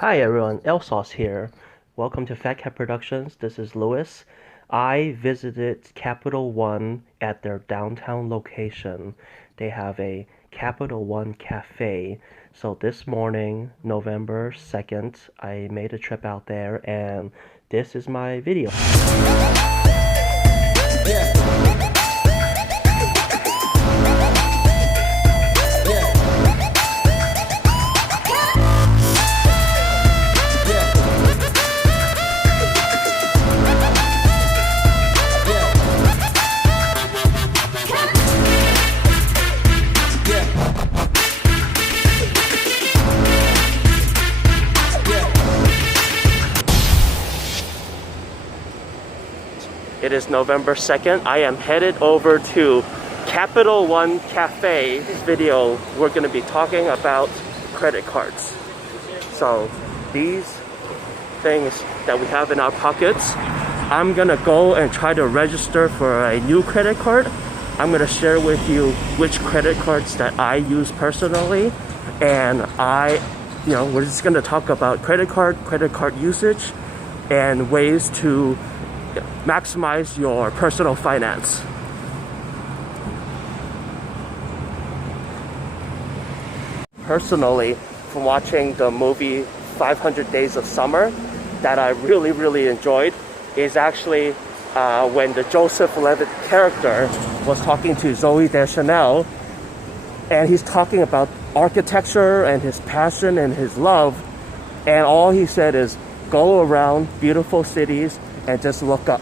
Hi everyone, Elsauce here. Welcome to Fat Cat Productions. This is Louis. I visited Capital One at their downtown location. They have a Capital One cafe. So this morning, November 2nd, I made a trip out there and this is my video. It is November 2nd. I am headed over to Capital One Cafe. This video, we're going to be talking about credit cards. So these things that we have in our pockets, I'm going to go and try to register for a new credit card. I'm going to share with you which credit cards that I use personally. And we're just going to talk about credit card usage, and ways to maximize your personal finance. Personally, from watching the movie 500 Days of Summer, that I really enjoyed is actually when the Joseph Levitt character was talking to Zooey Deschanel, and he's talking about architecture and his passion and his love, and all he said is go around beautiful cities and just look up.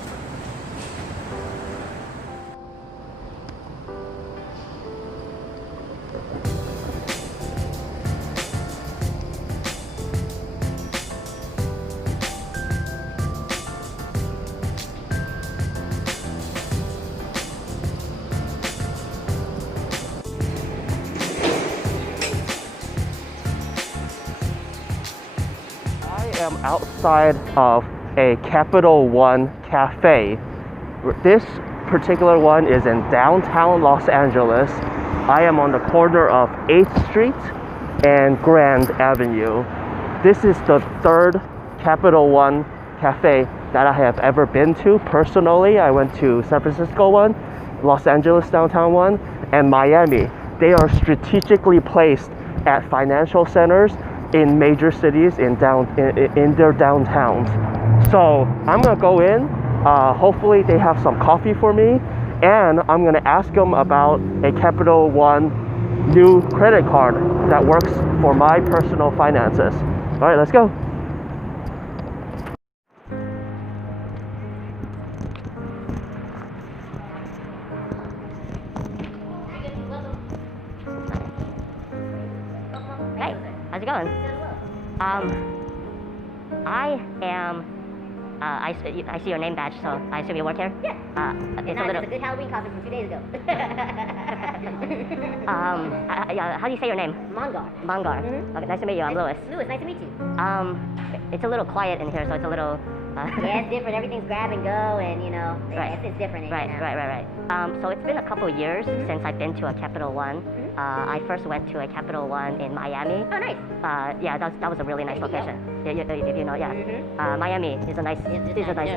I am outside of a Capital One cafe. This particular one is in downtown Los Angeles. I am on the corner of 8th Street and Grand Avenue. This is the third Capital One cafe that I have ever been to personally. I went to San Francisco one, Los Angeles downtown one, and Miami. They are strategically placed at financial centers in major cities in their downtowns. So I'm gonna go in, hopefully they have some coffee for me, and I'm gonna ask them about a Capital One new credit card that works for my personal finances. All right, let's go. Hey, how's it going? I am. I see your name badge, so I assume you work here. Yeah. It's a little. It's a good Halloween costume from 2 days ago. How do you say your name? Mongar. Mongar. Mm-hmm. Okay, nice to meet you. I'm Louis. Louis, nice to meet you. It's a little quiet in here, so it's a little. Yeah, it's different. Everything's grab and go, and Right. it's different. In Right. here now. So it's been a couple years since I've been to a Capital One. I first went to a Capital One in Miami. Oh, nice. Yeah, that was a really nice location. Yeah, if you know, yeah. Miami is a nice. It's a nice.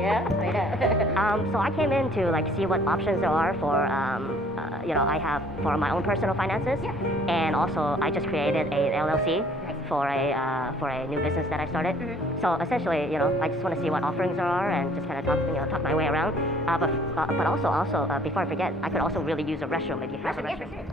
Yeah, right up. So I came in to see what options there are for I have for my own personal finances, Yeah. and also I just created a LLC for a new business that I started. So essentially, I just want to see what offerings there are and just kind of talk my way around. But also before I forget, I could also really use a restroom if you have a Yeah, restroom. for sure.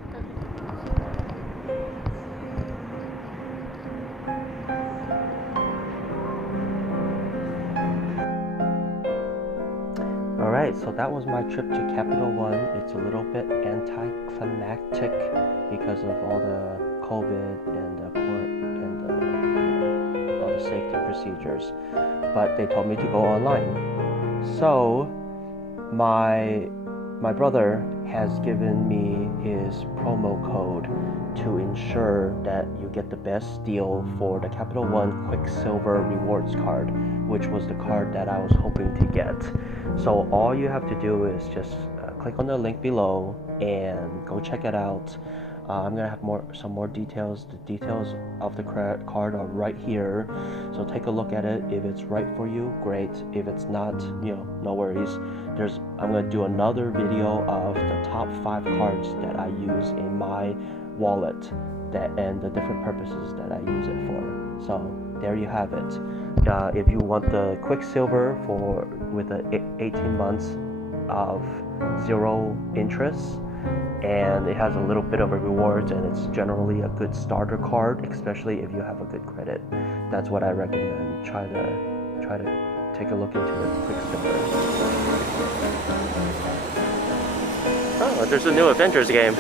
Alright, so that was my trip to Capital One. It's a little bit anticlimactic because of all the COVID and the court and all the safety procedures. But they told me to go online. So my brother has given me his promo code to ensure that you get the best deal for the Capital One Quicksilver Rewards card, which was the card that I was hoping to get. So all you have to do is just click on the link below and go check it out. I'm gonna have some more details. The details of the card are right here, so take a look at it. If it's right for you, great. If it's not, no worries. I'm gonna do another video of the top 5 cards that I use in my wallet and the different purposes that I use it for. So there you have it. If you want the Quicksilver with the 18 months of 0 interest, and it has a little bit of a reward, and it's generally a good starter card, especially if you have a good credit. That's what I recommend. Try to take a look into the Quicksilver. Oh, there's a new Avengers game.